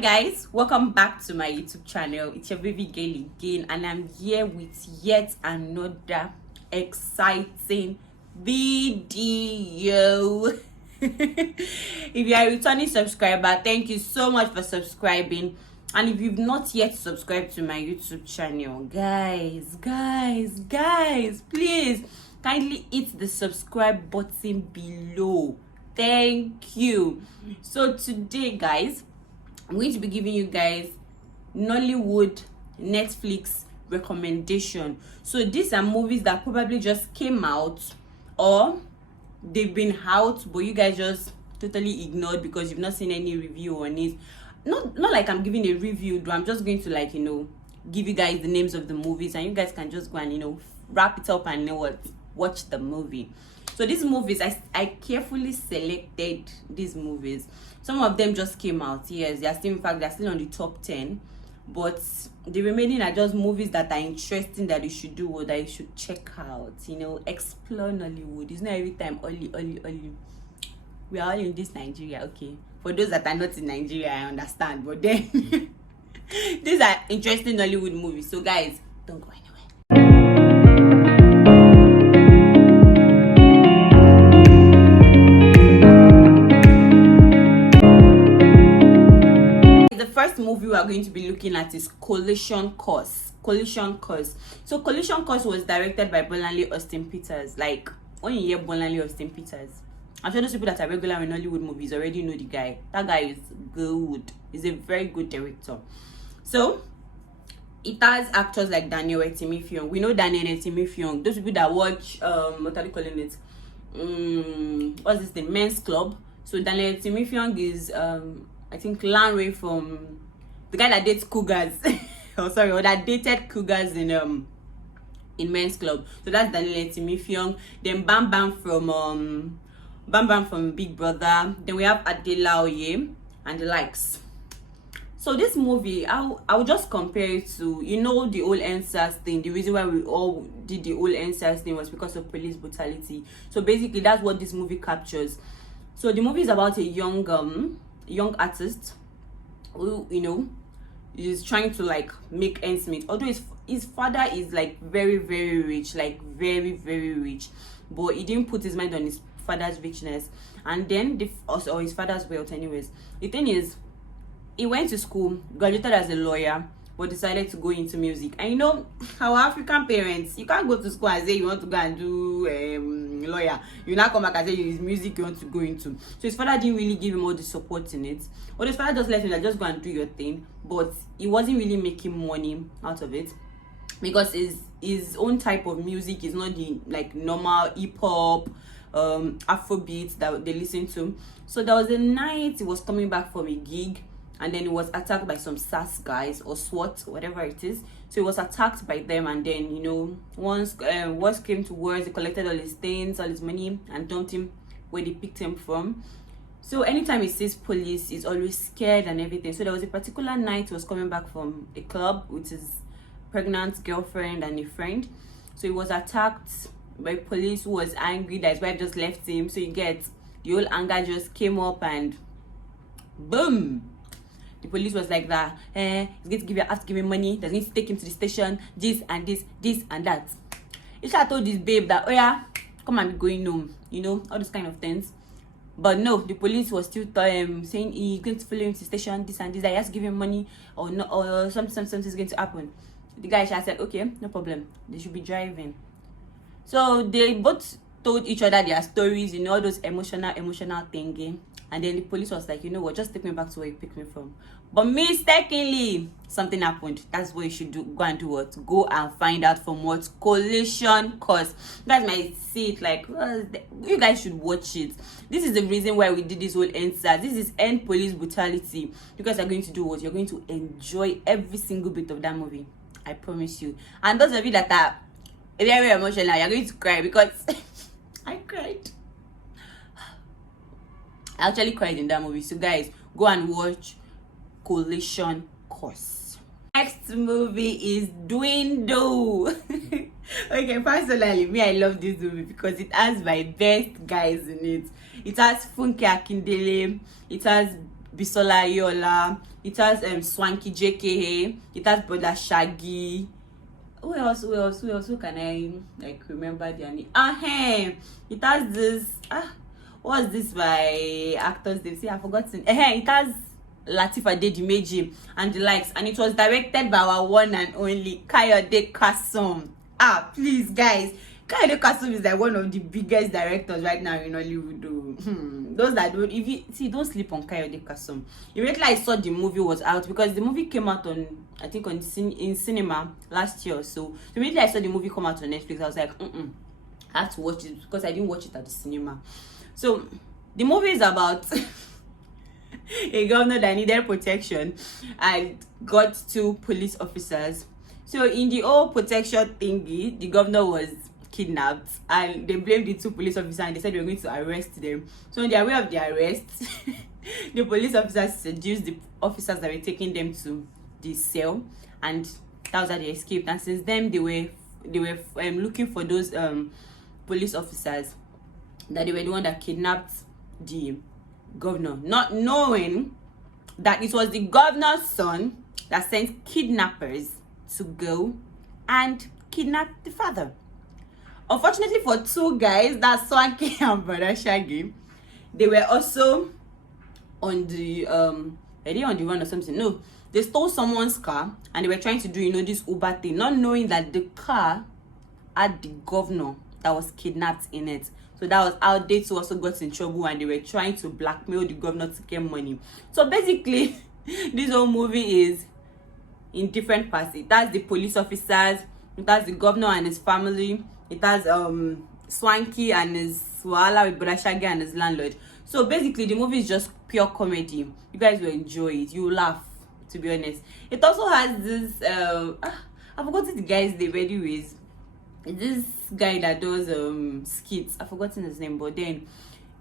guys, welcome back to my YouTube channel. It's your baby girl again, and I'm here with yet another exciting video. If you are a returning subscriber, thank you so much for subscribing. And if you've not yet subscribed to my YouTube channel, guys, please kindly hit the subscribe button below. Thank you. So today, guys, I'm going to be giving you guys Nollywood Netflix recommendation. So these are movies that probably just came out or they've been out, but you guys just totally ignored because you've not seen any review on it. Not like I'm giving a review, though. I'm just going to, like, give you guys the names of the movies, and you guys can just go and wrap it up and watch the movie. So these movies, I carefully selected these movies. Some of them just came out. Yes, they're still on the top 10. But the remaining are just movies that are interesting, that you should do or that you should check out. Explore Nollywood. It's not every time only. We are all in this Nigeria, okay? For those that are not in Nigeria, I understand. But then, these are interesting Nollywood movies. So guys, don't go anywhere. First movie we are going to be looking at is Collision Course. So Collision Course was directed by Bolanle Austin Peters. Like, when you hear Bolanle Austin Peters, I'm sure those people that are regular in Nollywood movies already know the guy. That guy is good. He's a very good director. So it has actors like Daniel Etimifeong. We know Daniel Etimifeong. Those people that watch what are they calling it? What's this thing? Men's Club. So Daniel Etimifeong is I think Lanre from the guy that dates cougars. or that dated cougars in Men's Club. So that's Daniel Etimifeong. Then Bam Bam from Big Brother. Then we have Adelaoye and the likes. So this movie, I will just compare it to the old NSAS thing. The reason why we all did the old NSAS thing was because of police brutality. So basically, that's what this movie captures. So the movie is about a young artist who is trying to make ends meet, although his father is very rich, very rich, but he didn't put his mind on his father's richness and then or his father's wealth. Anyways, the thing is, he went to school, graduated as a lawyer, but decided to go into music. And our African parents, you can't go to school and say you want to go and do lawyer. You now come back and say it's music you want to go into. So his father didn't really give him all the support in it. Or his father just let him just go and do your thing. But he wasn't really making money out of it, because his own type of music is not the normal hip-hop, Afrobeat that they listen to. So there was a night he was coming back from a gig, and then he was attacked by some SAS guys or SWAT, whatever it is. So he was attacked by them, and then once words came to words, they collected all his things, all his money, and dumped him where they picked him from. So anytime he sees police, he's always scared and everything. So there was a particular night he was coming back from a club with his pregnant girlfriend and a friend. So he was attacked by police who was angry that his wife just left him. So you get the whole anger just came up, and boom. The police was like that. He's going to have to give him money. They're going to take him to the station. This and that. He should have told this babe that, oh yeah, come and be going home. All those kind of things. But no, the police was still saying he's going to follow him to the station. This and this. That he has to give him money, or no, or something's going to happen. The guy said, okay, no problem. They should be driving. So they both told each other their stories. All those emotional thingy. And then the police was like, what, just take me back to where you picked me from. But mistakenly, something happened. That's what you should do. Go and do what? Go and find out from what Collision Course. You guys might see it you guys should watch it. This is the reason why we did this whole NSAS. This is End Police Brutality. You guys are going to do what? You're going to enjoy every single bit of that movie. I promise you. And those of you that are very emotional, you're going to cry, because I cried. I actually cried in that movie. So guys, go and watch Collision Course. Next movie is Dwindle. Okay, personally, me, I love this movie because it has my best guys in it. It has Funke Akindele, it has Bisola Ayola, it has Swanky JKA, it has Brother Shaggy. Who else? Who can I like remember their name? It has this what's this by actors they say I've forgotten. It has Lateef Adedimeji and the likes, and it was directed by our one and only Kayode Kasum. Please guys, Kayode Kasum is like one of the biggest directors right now in Nollywood. Those that don't, if you see, don't sleep on Kayode Kasum. Immediately I saw the movie was out, because the movie came out on, I think in cinema last year or so. Immediately I saw the movie come out on Netflix, I was like, I have to watch it, because I didn't watch it at the cinema. So the movie is about a governor that needed protection and got 2 police officers. So in the whole protection thingy, the governor was kidnapped, and they blamed the 2 police officers, and they said they were going to arrest them. So in their way of the arrest, the police officers seduced the officers that were taking them to the cell, and that was how they escaped. And since then they were looking for those police officers, that they were the one that kidnapped the governor, not knowing that it was the governor's son that sent kidnappers to go and kidnap the father. Unfortunately for 2 guys, that's Swanky and Brother Shaggy, they were also on the on the run or something. No, they stole someone's car, and they were trying to do this Uber thing, not knowing that the car had the governor that was kidnapped in it. So that was how they too also got in trouble, and they were trying to blackmail the governor to get money. So basically, this whole movie is in different parts. It has the police officers, it has the governor and his family, it has Swanky and his Wahala with Brother Shaggy and his landlord. So basically, the movie is just pure comedy. You guys will enjoy it. You will laugh, to be honest. It also has this I forgot the guy's name anyways. This guy that does skits, I've forgotten his name, but then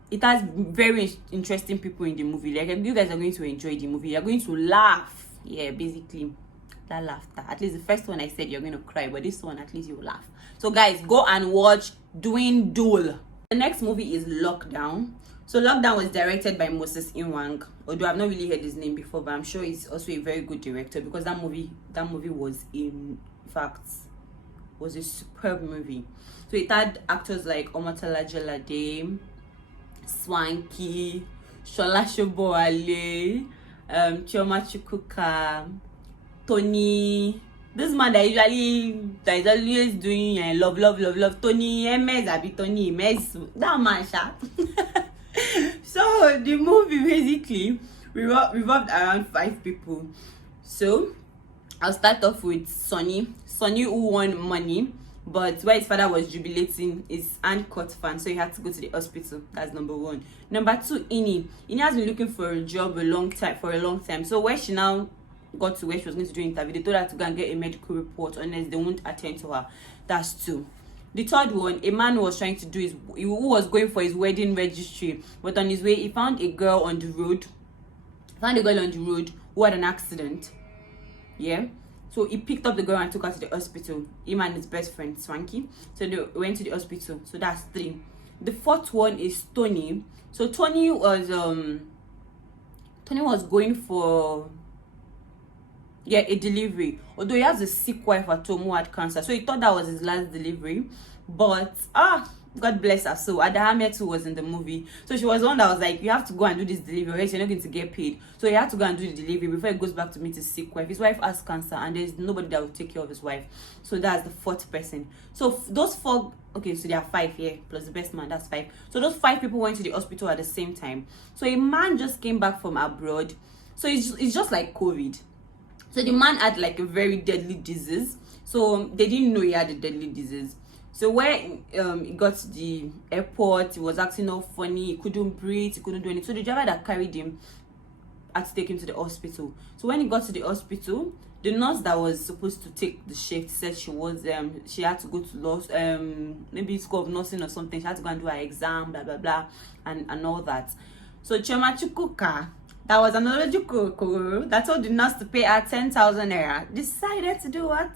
it has very interesting people in the movie. Like, you guys are going to enjoy the movie. You're going to laugh. Yeah, basically that laughter. At least the first one I said you're going to cry, but this one at least you'll laugh. So guys, go and watch Doing Dole. The next movie is Lockdown. So Lockdown was directed by Moses Inwang, although I've not really heard his name before, but I'm sure he's also a very good director, because that movie was in fact was a superb movie. So it had actors like Omotola Jalade, Swanky, Shola Shoboale, Chioma Chukwuka, Tony, this man that is always doing love Tony Emes, Tony Emes, that man sha. So the movie basically revolved around 5 people. So I'll start off with Sonny who won money, but while his father was jubilating, his hand caught fan, so he had to go to the hospital. That's number 1. Number 2, Ini has been looking for a job for a long time. So when she now got to where she was going to do an interview, they told her to go and get a medical report, unless they won't attend to her. That's 2. The third one, a man was trying to do who was going for his wedding registry, but on his way he found a girl on the road. Who had an accident. Yeah. So he picked up the girl and took her to the hospital. Him and his best friend Swanky. So they went to the hospital. So that's 3. The 4th one is Tony. So Tony was going for a delivery. Although he has a sick wife at home who had cancer, so he thought that was his last delivery. But God bless her. So Adahame too was in the movie. So she was the one that was like, you have to go and do this delivery, or else you're not going to get paid. So he had to go and do the delivery before he goes back to meet his sick wife. His wife has cancer, and there's nobody that will take care of his wife. So that's the 4th person. So those 4, okay, so there are 5 here plus the best man. That's 5. So those 5 people went to the hospital at the same time. So a man just came back from abroad. So it's just like COVID. So the man had like a very deadly disease. So they didn't know he had a deadly disease. So when he got to the airport, he was acting all funny. He couldn't breathe. He couldn't do anything. So the driver that carried him had to take him to the hospital. So when he got to the hospital, the nurse that was supposed to take the shift said she had to go to maybe school of nursing or something. She had to go and do her exam, blah blah blah, and all that. So Chioma Chukwuka, that was another Juku that told the nurse to pay her 10,000 naira, decided to do what?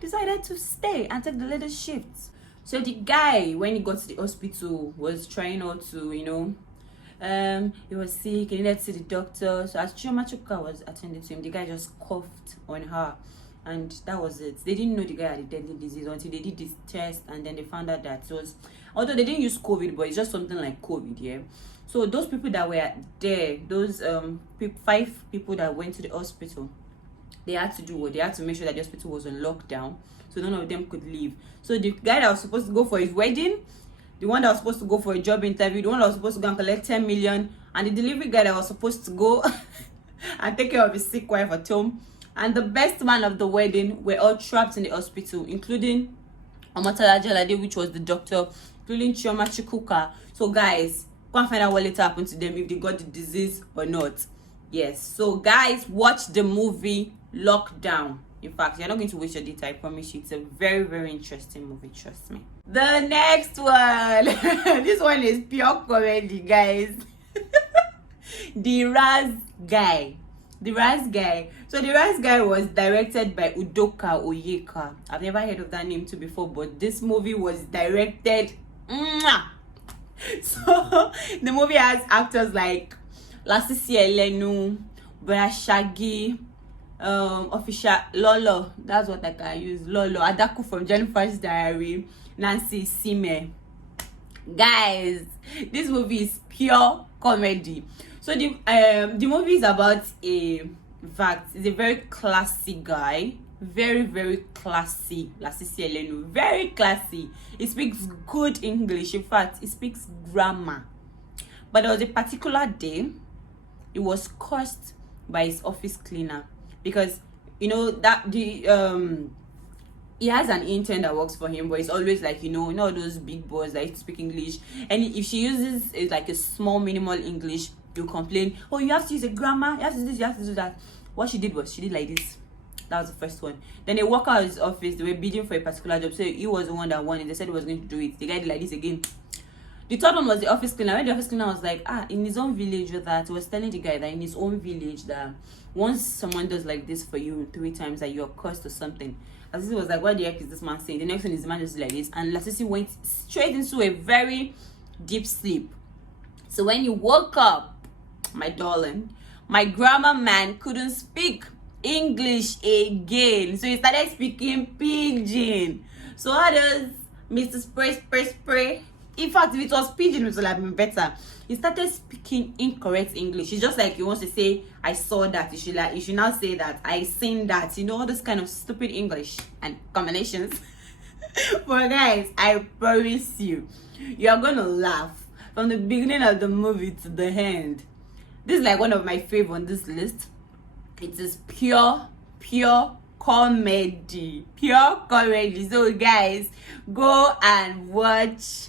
Decided to stay and take the latest shift. So the guy, when he got to the hospital, was trying not to, He was sick, he needed to see the doctor. So as Chioma Chuka was attending to him, the guy just coughed on her, and that was it. They didn't know the guy had a deadly disease until they did this test, and then they found out that it was, although they didn't use COVID, but it's just something like COVID, yeah. So those people that were there, those 5 people that went to the hospital, they had to do what? They had to make sure that the hospital was on lockdown, so none of them could leave. So the guy that was supposed to go for his wedding, the one that was supposed to go for a job interview, the one that was supposed to go and collect 10 million, and the delivery guy that was supposed to go and take care of his sick wife at home, and the best man of the wedding were all trapped in the hospital, including Omotala Jalade, which was the doctor, including Chioma Chukwuka. So guys, go and find out what later happened to them, if they got the disease or not. Yes, so guys, watch the movie Lockdown. In fact, you're not going to waste your data, I promise you. It's a very, very interesting movie, trust me. The next one. This one is pure comedy, guys. The Raz Guy. The Raz Guy. So the Raz Guy was directed by Udoka Oyeka. I've never heard of that name too before, but this movie was directed. So the movie has actors like Lasisi Elenu, Bra Shaggy, Official Lolo, that's what I can use, Lolo Adaku from Jennifer's Diary, Nancy Sime. Guys, this movie is pure comedy. So the movie is about in fact, it's a very classy guy, very, very classy. Lasisi Elenu, very classy. He speaks good English. In fact, he speaks grammar. But there was a particular day he was cursed by his office cleaner, because you know that he has an intern that works for him, but it's always like, you know those big boys that speak English, and if she uses like a small minimal English, you complain, oh, you have to use a grammar, you have to do this, you have to do that. What she did was, she did like this. That was the first one. Then they walk out of his office, they were bidding for a particular job, so he was the one that won it. They said he was going to do it. The guy did like this again. The third one was the office cleaner. When the office cleaner was like, in his own village, that he was telling the guy that in his own village, that once someone does like this for you 3 times, that you're cursed or something. Lasisi was like, what the heck is this man saying? The next one is the man just like this, and Lasisi went straight into a very deep sleep. So when he woke up, my darling, my grammar man couldn't speak English again, so he started speaking pidgin. So how does Mr. Spray? In fact, if it was pidgin, it would have been better. He started speaking incorrect English. It's just like he wants to say, I saw that. You should now say that. I seen that. You know, all this kind of stupid English and combinations. But guys, I promise you are gonna laugh from the beginning of the movie to the end. This is like one of my favorite on this list. It is pure comedy. Pure comedy. So guys, go and watch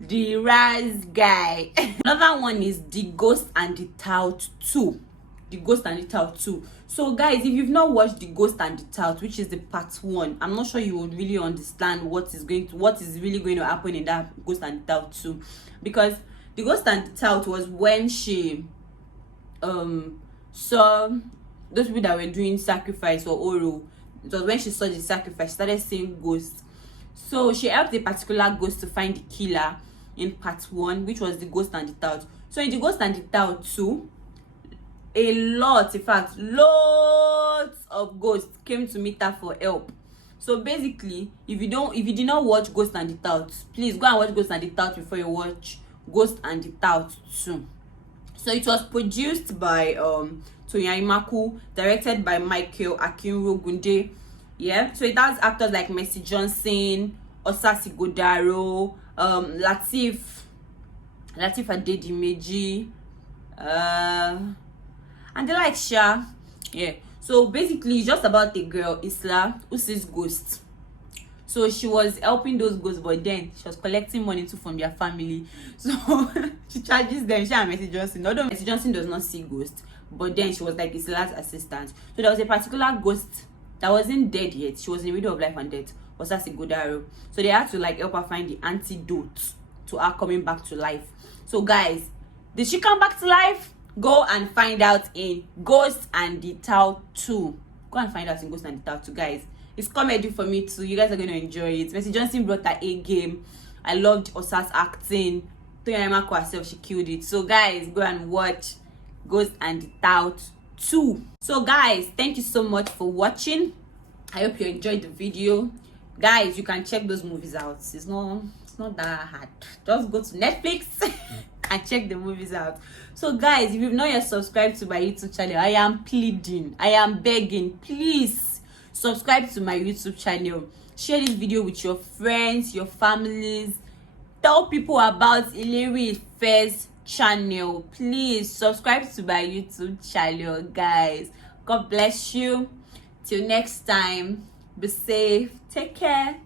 The Raz Guy. Another one is The Ghost and the Tout 2. The Ghost and the Tout 2. So guys, if you've not watched The Ghost and the Tout, which is the part 1, I'm not sure you would really understand what is really going to happen in that Ghost and the Tout 2. Because The Ghost and the Tout was when she saw those people that were doing sacrifice or oral. It was when she saw the sacrifice, she started seeing ghosts. So she helped a particular ghost to find the killer in part 1, which was The Ghost and the Tout. So in The Ghost and the Tout 2, in fact, lots of ghosts came to meet her for help. So basically, if you did not watch Ghost and the Tout, please go and watch Ghost and the Tout before you watch Ghost and the Tout 2. So it was produced by Tonya Imaku, directed by Michael Akinrogunde. Yeah, so it has actors like Mercy Johnson, Osasi Godaro, Latif Adedimeji, and they like Sha. Yeah, so basically it's just about a girl, Isla, who sees ghosts. So she was helping those ghosts, but then she was collecting money too from their family. So she charges them. She and Mercy Johnson. Although Mercy Johnson does not see ghosts, but then she was like Isla's assistant. So there was a particular ghost that wasn't dead yet. She was in the middle of life and death. Osasi Godaro. So they had to like help her find the antidote to her coming back to life. So guys, did she come back to life? Go and find out in Ghost and the Tout 2. Go and find out in Ghost and the Tout 2, guys. It's comedy for me too. You guys are going to enjoy it. Mercy Johnson brought her A game. I loved Osa's acting. Toyama herself, she killed it. So guys, go and watch Ghost and the Tout 2. So guys, thank you so much for watching. I hope you enjoyed the video. Guys, you can check those movies out. It's not that hard. Just go to Netflix and check the movies out. So guys, if you've not yet subscribed to my YouTube channel, I am pleading, I am begging, please subscribe to my YouTube channel. Share this video with your friends, your families. Tell people about ENJOYYYY's channel. Please subscribe to my YouTube channel, guys. God bless you. Till next time, be safe, take care.